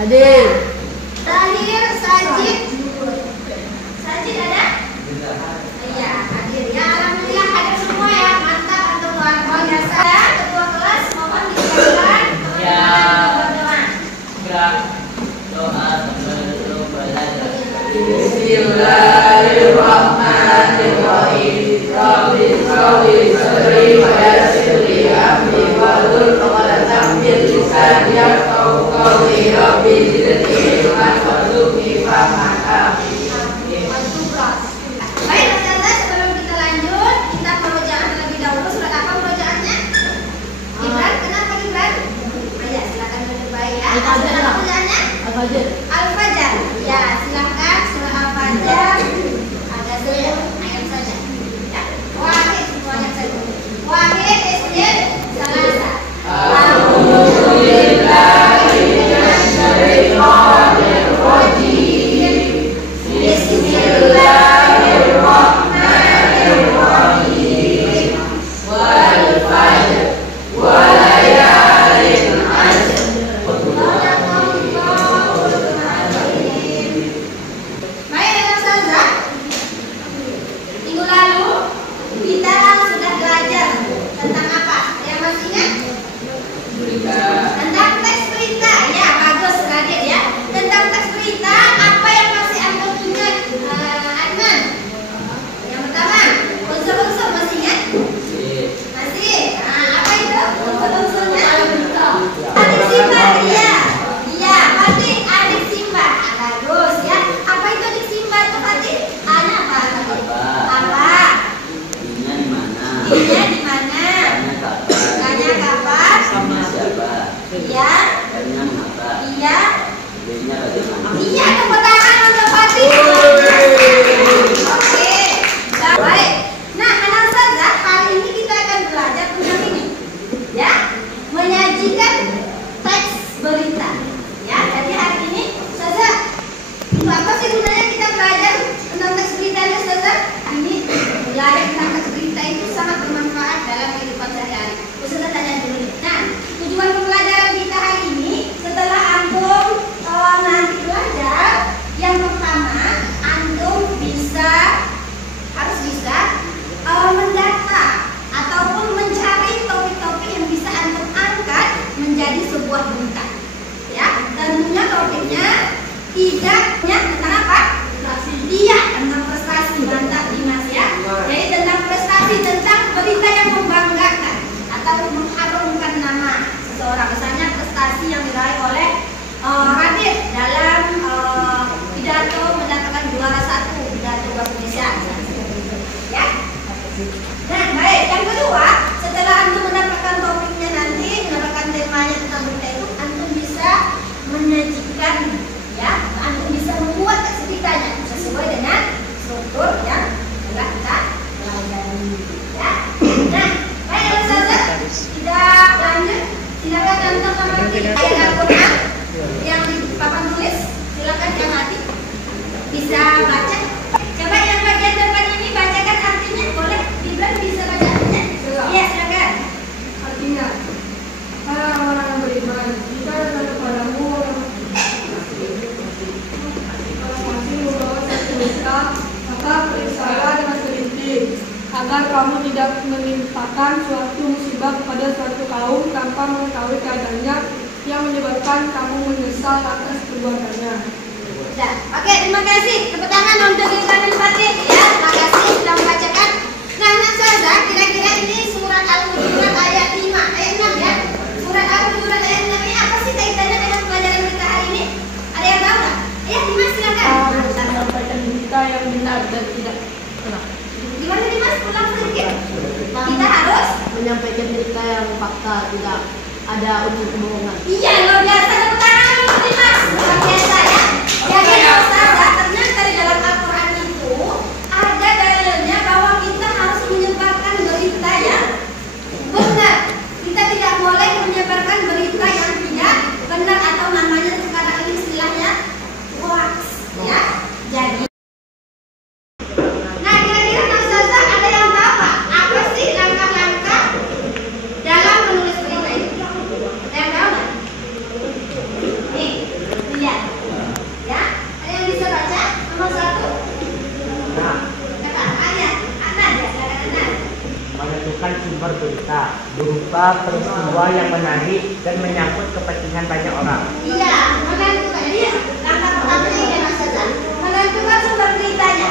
Hadir. Tahir, Sajid. Sajid ada? Iya, hadir ya. Alhamdulillah hadir semua ya. Mantap untuk luar biasa. Ketua kelas mohon disiapkan. Ya. Doa. Gerak doa sebelum belajar. Bismillahirrahmanirrahim. Rabbi sholli sadri wa yassir li amri wahlul 'uqdatam min lisani yafqahu qawli. Rabbi zidni ilman warzuqni fahman. Baik, Ustazah, sebelum kita lanjut, kita murojaah terlebih dahulu. Surat apa murojaahnya? Gibran, kenapa Gibran? Ya, silakan duduk baik ya. Surat apa murojaahnya? Al-Fajr. Al-Fajr. Ya, silakan surah Al-Fajr. Ada 10 ayat saja. Ya. Wahid semuanya saja. Wahid ismin salasa. A'udzubillahi minasyaitonir rajim. Bismillahirrahmanirrahim. Wal fajr wa layalin ashr. Baik, Ustazah. Minggu lalu kita sudah belajar tentang apa? Yang masih ingat? Tentang teks berita. Ya, bagus Radit ya. Tentang teks berita, apa yang masih antum ingat? Adnan. Yang pertama, unsur-unsur masih ingat? Masih. Nah, apa itu unsur-unsurnya? Adik simbar, iya. Iya, Fatih, adik simbar. Bagus ya. Apa itu adik simbar tuh Fatih? Ana apa? Apa? Ini di mana? Ini di mana? Tanya kapan? Sama siapa? Iya. Tanya mengapa? Iya. Idenya bagaimana? Iya, tepuk tangan untuk Fatih. Oke. Baik. Nah, anak Ustazah, hari ini kita akan belajar tentang ini. Ya, menyajikan teks berita. Ya, jadi hari ini Ustazah, untuk apa sih gunanya kita belajar tentang teks berita ini Ustazah? Ini belajar tentang teks berita itu sangat bermanfaat dalam kehidupan sehari-hari. Ustazah tanya dulu nih. Nah, tujuan pembelajaran kita hari ini setelah antum nanti belajar, yang pertama antum harus bisa mendata ataupun mencari topik-topik yang bisa antum angkat menjadi sebuah berita. Ya, tentunya topiknya tidaknya tentang apa? Iya, tentang prestasi. Mantap Dimas ya. Jadi tentang prestasi, tentang berita yang membanggakan atau mengharumkan nama seseorang. Misalnya prestasi yang diraih oleh Radit dalam pidato mendapatkan juara 1 pidato bahasa Indonesia. Ya. Nah, baik. Yang kedua, setelah antum mendapatkan topiknya nanti, mendapatkan temanya tentang berita itu, antum bisa menyajikan, ya, antum bisa membuat teks beritanya sesuai dengan struktur yang telah kita pelajari. Ya. Nah, baik Ustazah, kita lanjut. Silakan antum mengamati ayat Al-Quran yang di papan tulis. Silakan yang hati bisa baca. Coba yang bagian depan ini bacakan artinya, boleh? Gibran bisa baca artinya? Iya, silakan. Artinya, para orang yang beriman, jika datang kepadamu orang masih membawa satu berita, maka periksalah dengan teliti, agar kamu tidak menimpakan suatu musibah kepada suatu kaum tanpa mengetahui keadaannya, yang menyebabkan kamu menyesal atas perbuatannya. Sudah. Oke, terima kasih. Tepuk tangan untuk Gibran dan Fatih. Ya, terima kasih sudah membacakan. Nah, Ustazah, kira-kira ini surat Al-Hujurat ayat 5, ayat 6 ya. Surat Al-Hujurat ayat 6 ini apa sih kaitannya dengan pelajaran kita hari ini? Ada yang tahu nggak? Ya, Dimas silakan. Menyampaikan berita yang benar dan tidak salah. Gimana Dimas? Ulang sedikit. Kita harus Menyampaikan berita yang fakta, tidak ada unsur kebohongan. iya, luar biasa. Tepuk tangan untuk Dimas. Luar biasa ya. Jadi Ustazah, ternyata di dalam Al-Quran itu ada dalilnya bahwa kita harus menyebarkan berita yang benar. Kita tidak boleh menyebarkan berita yang tidak benar atau namanya sekarang ini istilahnya hoax. Ya, jadi. Nah, kira-kira Ustazah ada yang tahu nggak apa sih langkah-langkah dalam menulis berita itu? Ada yang tahu nggak? Nih, menemukan sumber berita berupa peristiwa yang menarik dan menyangkut kepentingan banyak orang. Iya, menentukan. Jadi langkah pertamanya ini Mas Zaza, menentukan sumber beritanya.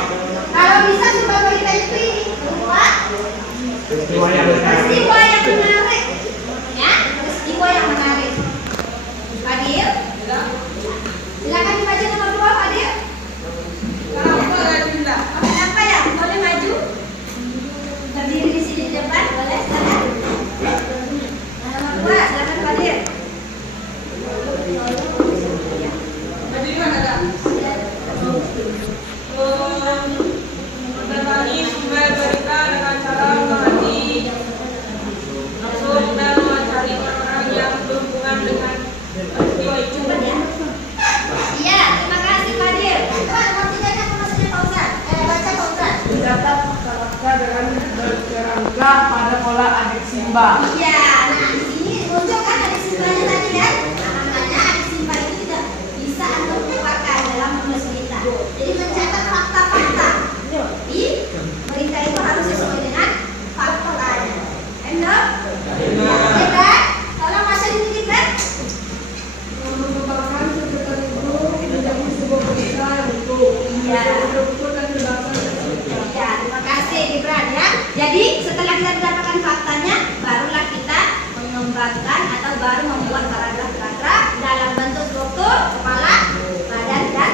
Kalau bisa sumber berita itu ini berupa Peristiwa yang menarik. peristiwa yang menarik. Ya, peristiwa yang menarik. Fadil, silakan dibaca nomor 2, Fadil. Kenapa ya? Boleh maju? Berdiri di sini di depan, boleh? Silakan. Nomor 2, silakan Fadil. Berbagi sumber berita dengan cara mengerti, masuk dan mencari orang yang berhubungan dengan peristiwa itu. Cepat ya. Iya, terima kasih Fadil. Coba nomor 3 nya apa maksudnya Pak Ustaz? Baca Pak Ustaz. Mencatat masyarakat dengan berkerangka pada pola adik simba. Iya, nah di sini muncul kan adik simbanya tadi kan? Nah, makanya adik simba itu tidak bisa antum pakai dalam menulis berita. Jadi mencatat fakta-fakta di berita itu harus sesuai dengan faktanya. Benar? Benar? Tolong masa dititipkan. Merupakan sesuatu itu menjadi sebuah berita yang utuh. Iya. Betul dan berdasar. Ya, terima kasih Gibran ya. Jadi setelah kita mendapatkan faktanya, barulah kita mengembangkan atau baru membuat paragraf-paragraf dalam bentuk struktur, kepala, badan, dan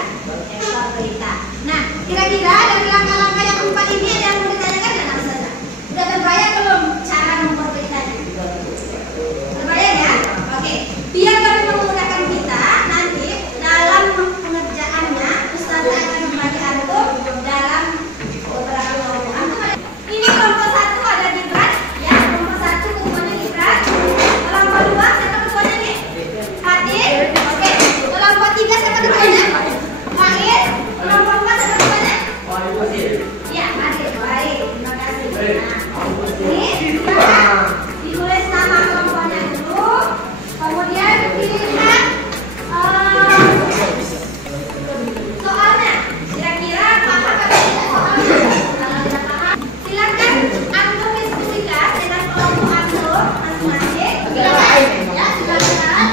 ekor berita. Nah, kira-kira dari langkah-langkah yang 4 ini ada yang mau ditanyakan nggak Mas Zaza? Udah terbayang belum cara membuat beritanya? Terbayang ya? Oke. Biar kami memudahkan kita nanti dalam pengerjaannya, Ustazah akan membagi antum dalam beberapa kelompok. Ini kelompok 1 ada Gibran, ya kelompok 1 ketuanya Gibran. Kelompok 2 siapa ketuanya nih? Fadil. Oke. Kelompok 3 siapa ketuanya? Fahir. Kelompok 4 siapa ketuanya? Ya, Fadil. Baik, terima kasih. Nah, ini silakan ditulis nama kelompoknya dulu, kemudian dilihat soalnya. Kira-kira paham atau tidak soalnya? Kalau tidak paham, silakan antum diskusikan dengan kelompok antum masing-masing. Silakan, ya silakan.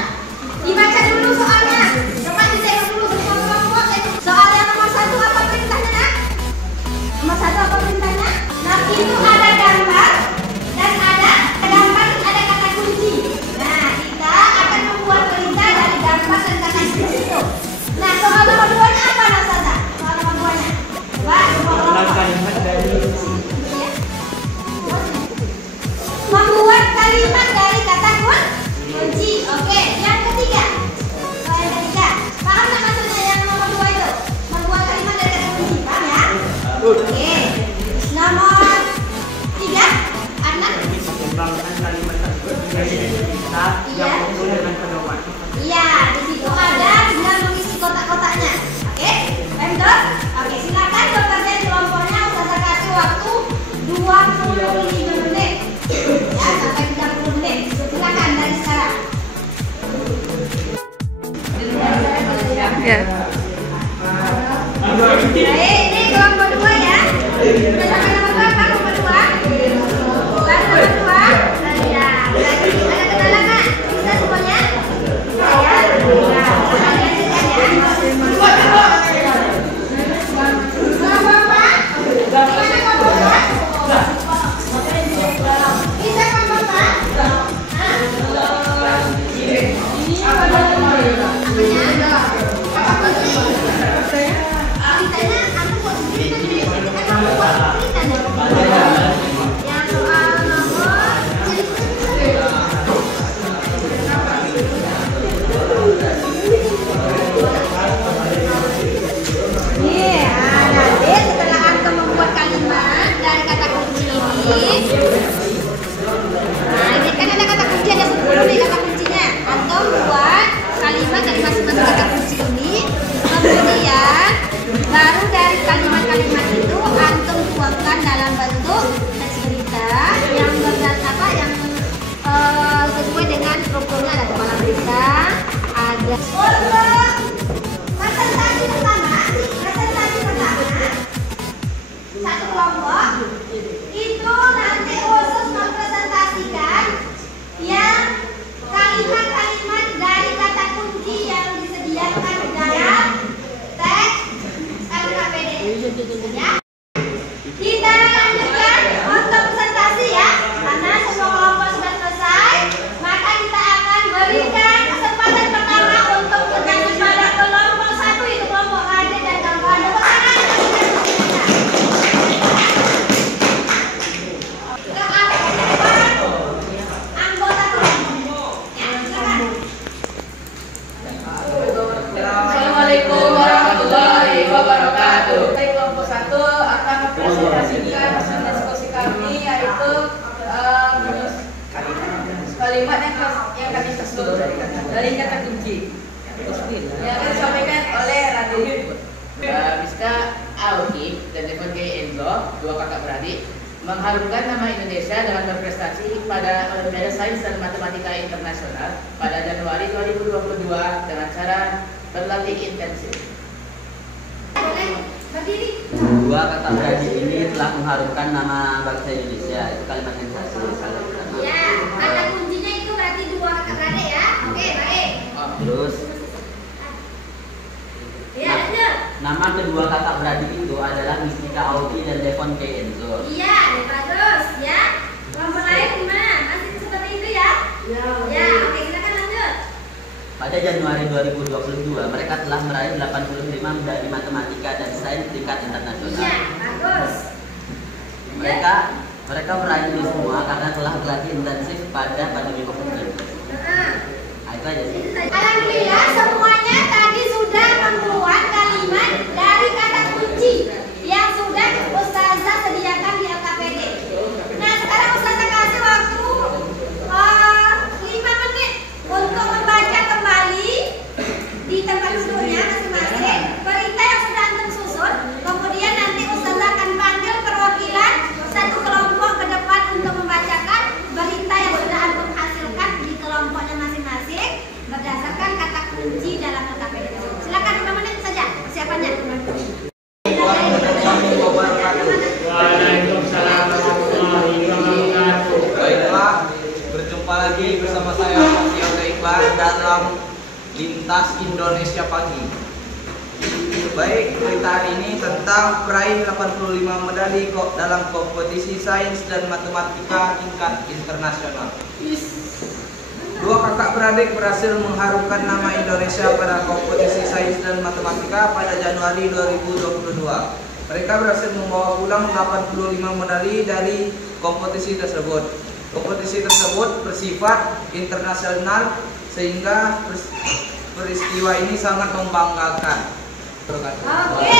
Dibaca dulu soalnya. Coba dicek dulu semua kelompok. Soal yang nomor 1 apa perintahnya nak? Nomor 1 apa perintahnya? Nah itu ada gambar dan ada gambar dan ada kata kunci. Nah kita akan membuat berita dari gambar dan kata kunci itu. Nah soal nomor 2 nya apa Nasada? Soal nomor 2 nya. Coba Membuat kalimat dari membuat kalimat dari kata kunci. Oke, yang ketiga. Soal yang ketiga. Paham nggak maksudnya yang nomor 2 itu? Membuat kalimat dari kata kunci. Paham ya? Oke. Nomor 3. Anak. mengembangkan kalimat tersebut menjadi identitas yang utuh dengan pedoman. Iya, di situ ada tinggal mengisi kotak-kotaknya. Oke, betul? Oke, silakan bekerja di kelompoknya. Ustazah kasih waktu 25 menit. Ya, sampai 30 menit. Silakan dari sekarang. Ya. Baik, ini kelompok 2 ya. Sudah sampai nomor berapa? Nomor 2. Baru nomor 2. Ya, lagi ada kenalan nggak? Bisa semuanya? Bisa ya? Nah, kalian lihat ya. Kelompok 4. Gimana kelompok 4? Bisa kelompok 4? Hah? Ini apa namanya? Apa kunci? Ceritanya aku buat sendiri kan biasanya kan aku buat cerita nih. Yang soal nomor nih, nanti setelah antum membuat kalimat dari kata kunci ini, nah ini kan ada kata kunci ada 10 nih kata kuncinya. Antum buat kalimat dari masing-masing kata kunci ini, kemudian baru dari kalimat-kalimat itu antum tuangkan dalam bentuk teks berita yang apa yang sesuai dengan strukturnya. Ada kepala berita, ada presentasi pertama satu kelompok itu nanti kalimat yang kami tersebut dari kata kunci yang akan disampaikan oleh Ratu Miska Aoki dan Devon K. Enzo, dua kakak beradik, mengharumkan nama Indonesia dengan berprestasi pada Olimpiade Sains dan Matematika Internasional pada Januari 2022 dengan cara berlatih intensif. Boleh berdiri. Dua kakak beradik ini telah mengharumkan nama bangsa Indonesia. Itu kalimat yang satu. Ya, kata kuncinya itu berarti dua kakak beradik ya. Oke, baik. Terus Ya, lanjut. nama kedua kakak beradik itu adalah Mistika Aoki dan Devon K. Enzo. Iya, bagus ya. Kelompok lain gimana? Masih seperti itu ya? Ya, oke, silakan lanjut. Pada Januari 2022, mereka telah meraih 85 medali matematika dan sains tingkat internasional. Iya, bagus. Mereka meraih ini semua karena telah berlatih intensif pada pandemi COVID-19. Nah, itu aja sih. Alhamdulillah semuanya tadi sudah membuat kalimat dari kata kunci yang sudah Ustazah sediakan di LKPD. Nah, sekarang Ustazah kasih waktu 5 menit untuk membaca kembali di tempat duduknya masing-masing berita yang sudah antum susun. Kemudian nanti Ustazah akan panggil perwakilan satu kelompok ke depan untuk membacakan berita yang sudah antum hasilkan di kelompoknya masing-masing berdasarkan kata kunci dalam LKPD. Silakan 5 menit saja persiapannya. Waalaikumsalam warahmatullahi wabarakatuh. Baiklah, berjumpa lagi bersama saya Fatih Iqbal dalam Lintas Indonesia Pagi. Baik, berita hari ini tentang peraih 85 medali dalam kompetisi sains dan matematika tingkat internasional. Dua kakak beradik berhasil mengharumkan nama Indonesia pada kompetisi sains dan matematika pada Januari 2022. Mereka berhasil membawa pulang 85 medali dari kompetisi tersebut. Kompetisi tersebut bersifat internasional sehingga peristiwa ini sangat membanggakan. Oke,